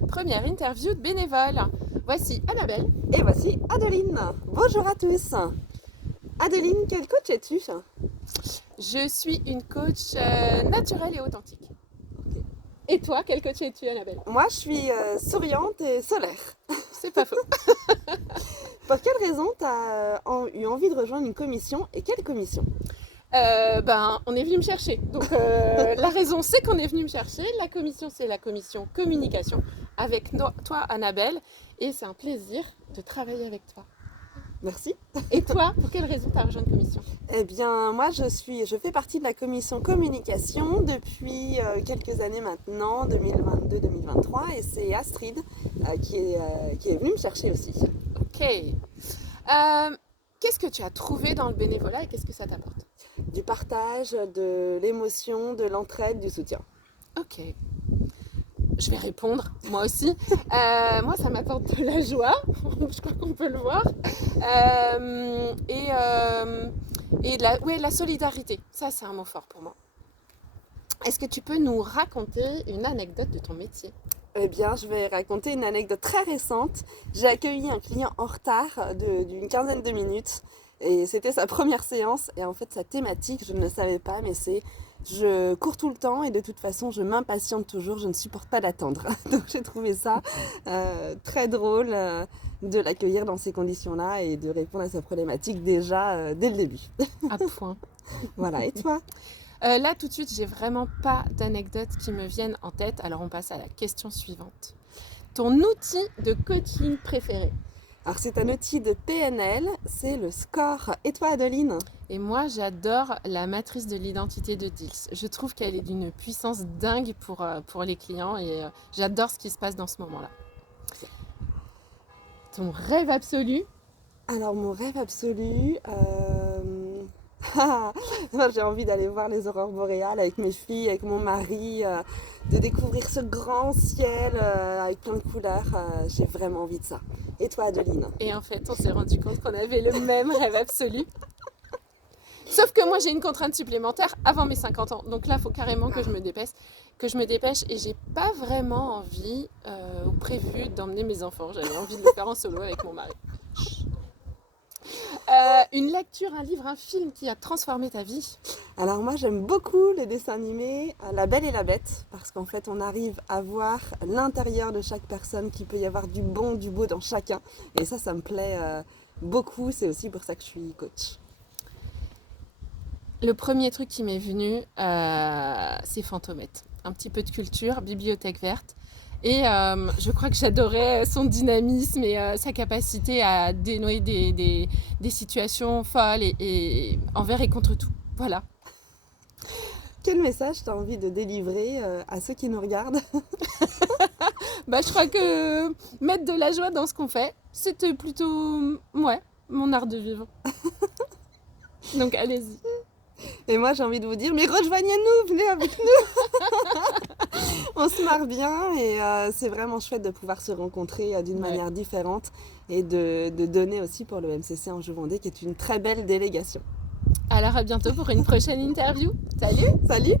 Première interview de bénévole. Voici Annabelle. Et voici Adeline. Bonjour à tous. Adeline, quel coach es-tu? Je suis une coach naturelle et authentique. Et toi, quel coach es-tu, Annabelle? Moi, je suis souriante et solaire. C'est pas faux. Pour quelle raison tu as eu envie de rejoindre une commission et quelle commission? On est venu me chercher. Donc la raison, c'est qu'on est venu me chercher. La commission, c'est la commission communication avec toi, Annabelle. Et c'est un plaisir de travailler avec toi. Merci. Et toi, pour quelle raison tu as rejoint une commission? Eh bien, moi, je fais partie de la commission communication depuis quelques années maintenant, 2022-2023, et c'est Astrid qui est venue me chercher aussi. Ok. Qu'est-ce que tu as trouvé dans le bénévolat et qu'est-ce que ça t'apporte? Du partage, de l'émotion, de l'entraide, du soutien. Ok. Je vais répondre, moi aussi. Moi, ça m'apporte de la joie, je crois qu'on peut le voir, et de la solidarité. Ça, c'est un mot fort pour moi. Est-ce que tu peux nous raconter une anecdote de ton métier? Eh bien, je vais raconter une anecdote très récente. J'ai accueilli un client en retard d'une quinzaine de minutes et c'était sa première séance. Et en fait, sa thématique, je ne le savais pas, mais c'est je cours tout le temps et de toute façon, je m'impatiente toujours, je ne supporte pas d'attendre. Donc, j'ai trouvé ça très drôle de l'accueillir dans ces conditions-là et de répondre à sa problématique déjà dès le début. À point. Voilà, et toi? Là, tout de suite, j'ai vraiment pas d'anecdotes qui me viennent en tête. Alors, on passe à la question suivante. Ton outil de coaching préféré? Alors, c'est un outil de PNL, c'est le score. Et toi, Adeline? Et moi, j'adore la matrice de l'identité de Dils. Je trouve qu'elle est d'une puissance dingue pour les clients et j'adore ce qui se passe dans ce moment-là. Ton rêve absolu? Alors, mon rêve absolu, j'ai envie d'aller voir les aurores boréales avec mes filles, avec mon mari, de découvrir ce grand ciel avec plein de couleurs. J'ai vraiment envie de ça. Et toi, Adeline? Et en fait, on s'est rendu compte qu'on avait le même rêve absolu. Sauf que moi, j'ai une contrainte supplémentaire avant mes 50 ans. Donc là, il faut carrément que je me dépêche. Et j'ai pas vraiment envie ou prévu d'emmener mes enfants. J'avais envie de le faire en solo avec mon mari. Une lecture, un livre, un film qui a transformé ta vie? Alors moi, j'aime beaucoup les dessins animés La Belle et la Bête, parce qu'en fait, on arrive à voir l'intérieur de chaque personne, qu'il peut y avoir du bon, du beau dans chacun. Et ça me plaît beaucoup. C'est aussi pour ça que je suis coach. Le premier truc qui m'est venu, c'est Fantomette. Un petit peu de culture, bibliothèque verte. Et je crois que j'adorais son dynamisme et sa capacité à dénouer des situations folles et envers et contre tout. Voilà. Quel message tu as envie de délivrer à ceux qui nous regardent? Je crois que mettre de la joie dans ce qu'on fait, c'était plutôt, mon art de vivre. Donc allez-y. Et moi, j'ai envie de vous dire, mais rejoignez-nous, venez avec nous. On se marre bien et c'est vraiment chouette de pouvoir se rencontrer d'une manière différente et de donner aussi pour le MCC Anjou-Vendée, qui est une très belle délégation. Alors à bientôt pour une prochaine interview. Salut! Salut!